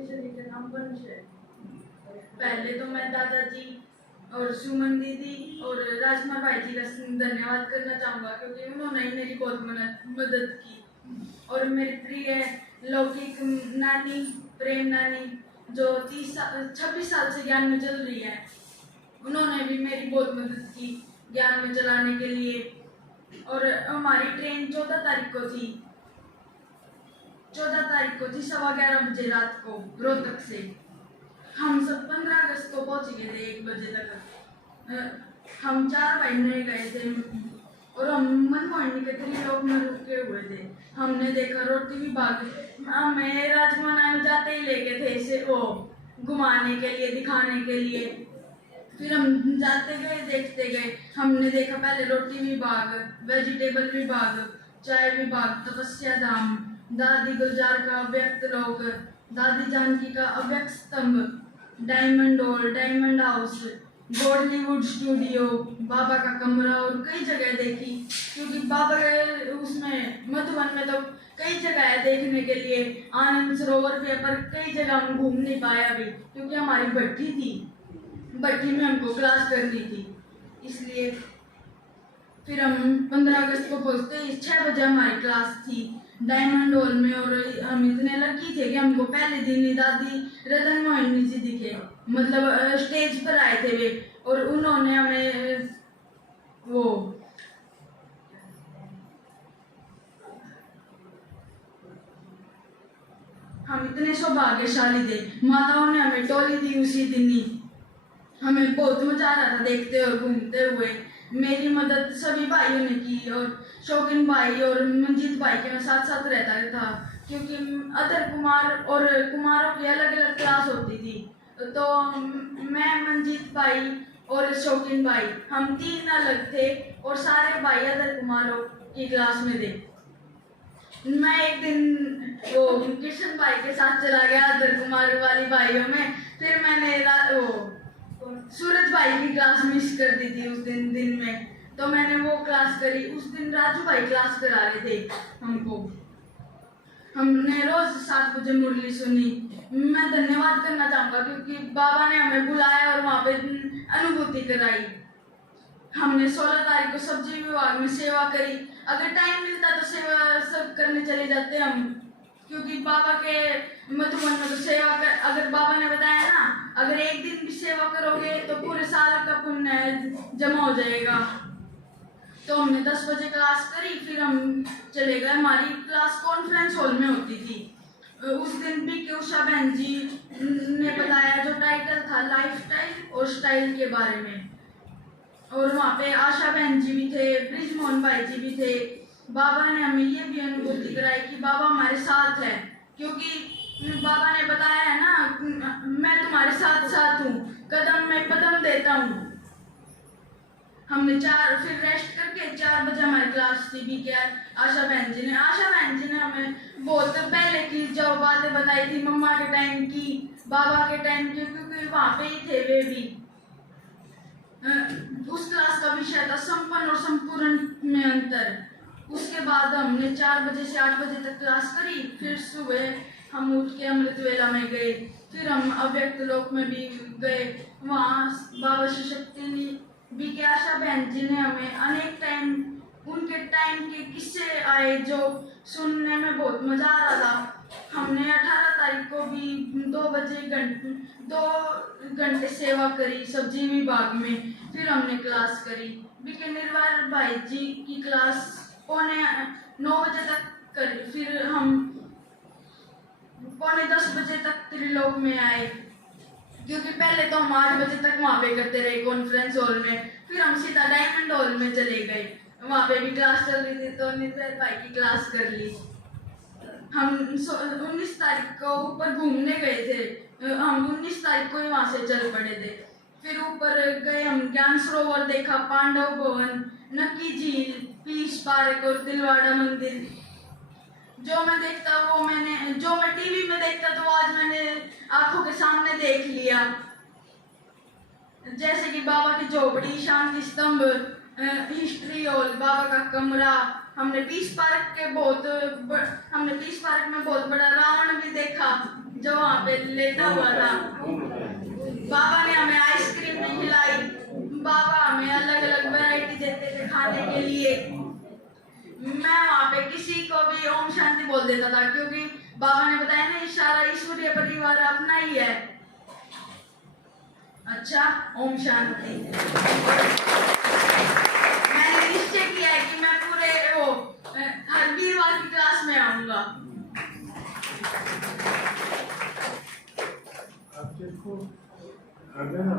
मेरे शरीर का नाम वंश है। पहले तो मैं दादाजी और सुमन दीदी और राजकुमार भाई जी का धन्यवाद करना चाहूँगा, क्योंकि उन्होंने ही मेरी बहुत मदद की। और मेरी प्रिय लौकिक नानी प्रेम नानी जो 26 साल से ज्ञान में चल रही है, उन्होंने भी मेरी बहुत मदद की ज्ञान में चलाने के लिए। और हमारी ट्रेन 14 तारीख को थी, 11:15 बजे रात को रोहतक से। हम सब 15 अगस्त को पहुंच गए थे 1 बजे तक। हम 4 महीने गए थे और हम मनमोहनी के 3 लोग में रुके हुए थे। हमने देखा रोटी विभाग, हमें राजकुमार जाते ही लेके थे इसे वो घुमाने के लिए, दिखाने के लिए। फिर हम जाते गए, देखते गए। हमने देखा पहले रोटी विभाग, वेजिटेबल विभाग, चाय विभाग, तपस्या धाम, दादी गुलजार का अव्यक्त लोक, दादी जानकी का अव्यक्त स्तंभ, Diamond Hall, Diamond House, Bollywood Studio, बाबा का कमरा और कई जगह देखी। क्योंकि बाबा के उसमें मधुबन में तो कई जगह है देखने के लिए, आनंद सरोवर पे, पर कई जगह हम घूम नहीं पाया अभी, क्योंकि हमारी भट्टी थी, भट्टी में हमको क्लास करनी थी। इसलिए फिर हम 15 अगस्त को पहुँचते ही 6 बजे हमारी क्लास थी डायमंड हॉल में। और हम इतने लकी थे कि हमको पहले दिन ही दादी रतन मोहिनी जी दिखे, मतलब स्टेज पर आए थे वे, और उन्होंने हमें वो हम इतने सौभाग्यशाली थे। माताओं ने हमें टोली दी उसी दिन ही। हमें बहुत मजा आ रहा था देखते और घूमते हुए। मेरी मदद सभी भाइयों ने की, और शौकीन भाई और मंजीत भाई के मैं साथ साथ रहता था, क्योंकि अदर कुमार और कुमारों की अलग अलग क्लास होती थी। तो मैं, मंजीत भाई और शौकीन भाई, हम 3 अलग थे और सारे भाई अदर कुमारों की क्लास में थे। मैं एक दिन वो किशन भाई के साथ चला गया अदर कुमार वाली भाइयों में। फिर मैंने सूरज भाई की क्लास मिस कर दी थी उस दिन में, तो मैंने वो क्लास करी। उस दिन राजू भाई क्लास करा रहे थे हमको। हमने रोज 7 बजे मुरली सुनी। मैं धन्यवाद करना चाहूँगा, क्योंकि बाबा ने हमें बुलाया और वहाँ पे अनुभूति कराई। हमने 16 तारीख को सब्जी विभाग में सेवा करी। अगर टाइम मिलता तो सेवा सब करने चले जाते हम, क्योंकि बाबा के मधुबन में तो सेवा कर, अगर बाबा ने बताया ना, अगर एक दिन भी सेवा करोगे तो पूरे साल का पुण्य जमा हो जाएगा। तो हमने 10 बजे क्लास करी, फिर हम चले गए। हमारी क्लास कॉन्फ्रेंस हॉल में होती थी। उस दिन भी के उषा बहन जी ने बताया, जो टाइटल था लाइफस्टाइल और स्टाइल के बारे में। और वहाँ पे आशा बहन जी भी थे, ब्रिज मोहन भाई जी भी थे। बाबा ने हमें ये भी अनुभूति कराई कि बाबा हमारे साथ है, क्योंकि बाबा ने बताया है ना, मैं तुम्हारे साथ साथ हूँ, कदम में कदम देता हूँ। हमने फिर रेस्ट करके 4 बजे हमारी क्लास थी भी क्या आशा बहन जी ने हमें बहुत पहले की जो बातें बताई थी, मम्मा के टाइम की, बाबा के टाइम की, क्योंकि वहाँ पे ही थे वे भी। उस क्लास का विषय था संपन्न और संपूर्ण में अंतर। उसके बाद हमने 4 बजे से 8 बजे तक क्लास करी। फिर सुबह हम उठ के अमृत वेला में गए। फिर हम अव्यक्त लोक में भी गए। वहाँ बाबा शक्ति भी के आशा बहन जी ने हमें अनेक टाइम, उनके टाइम के किस्से आए जो सुनने में बहुत मजा आ रहा था। हमने 18 तारीख को भी 2 घंटे सेवा करी सब्जी विभाग में। फिर हमने क्लास करी। बीके निर्वाल भाई जी की क्लास 9 बजे तक करी। फिर हम 9:45 बजे तक त्रिलोक में आए, क्योंकि पहले तो हम 8 बजे तक वहाँ पे करते रहे कॉन्फ्रेंस हॉल में। फिर हम सीधा डायमंड हॉल में चले गए, वहाँ पे भी क्लास चल रही थी, तो निर्वाल भाई की क्लास कर ली। हम 19 तारीख को ऊपर घूमने गए थे। हम 19 तारीख को ही वहाँ से चल पड़े थे। फिर ऊपर गए, हम ज्ञान सरोवर देखा, पांडव भवन, नक्की झील, पीस पार्क और दिलवाड़ा मंदिर। जो मैं टीवी में देखता तो आज मैंने आंखों के सामने देख लिया। जैसे कि बाबा की झोपड़ी, शांति स्तंभ, हिस्ट्री हॉल, बाबा का कमरा। हमने पीस पार्क में बहुत बड़ा रावण भी देखा। जो वहाँ पे लेटा हुआ था। बाबा ने हमें आइसक्रीम भी खिलाई, बाबा हमें अलग अलग वैरायटी देते थे खाने के लिए। मैं वहाँ पे किसी को भी ओम शांति बोल देता था, क्योंकि बाबा ने बताया ना, सारा ईश्वरीय परिवार अपना ही है। अच्छा, ओम शांति। मैंने निश्चय किया है कि मैं पूरे हर वीरवार की क्लास में आऊंगा। आप देखो अगर